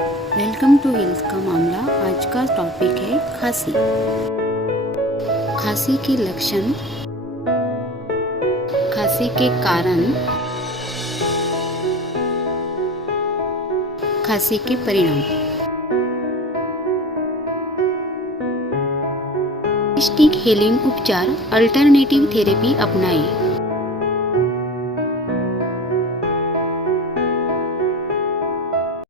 Welcome to health का मामला। आज का टॉपिक है खांसी। खांसी के लक्षण, खांसी के कारण, खांसी के परिणाम। स्टिक हेलिंग उपचार, अल्टरनेटिव थेरेपी अपनाएं।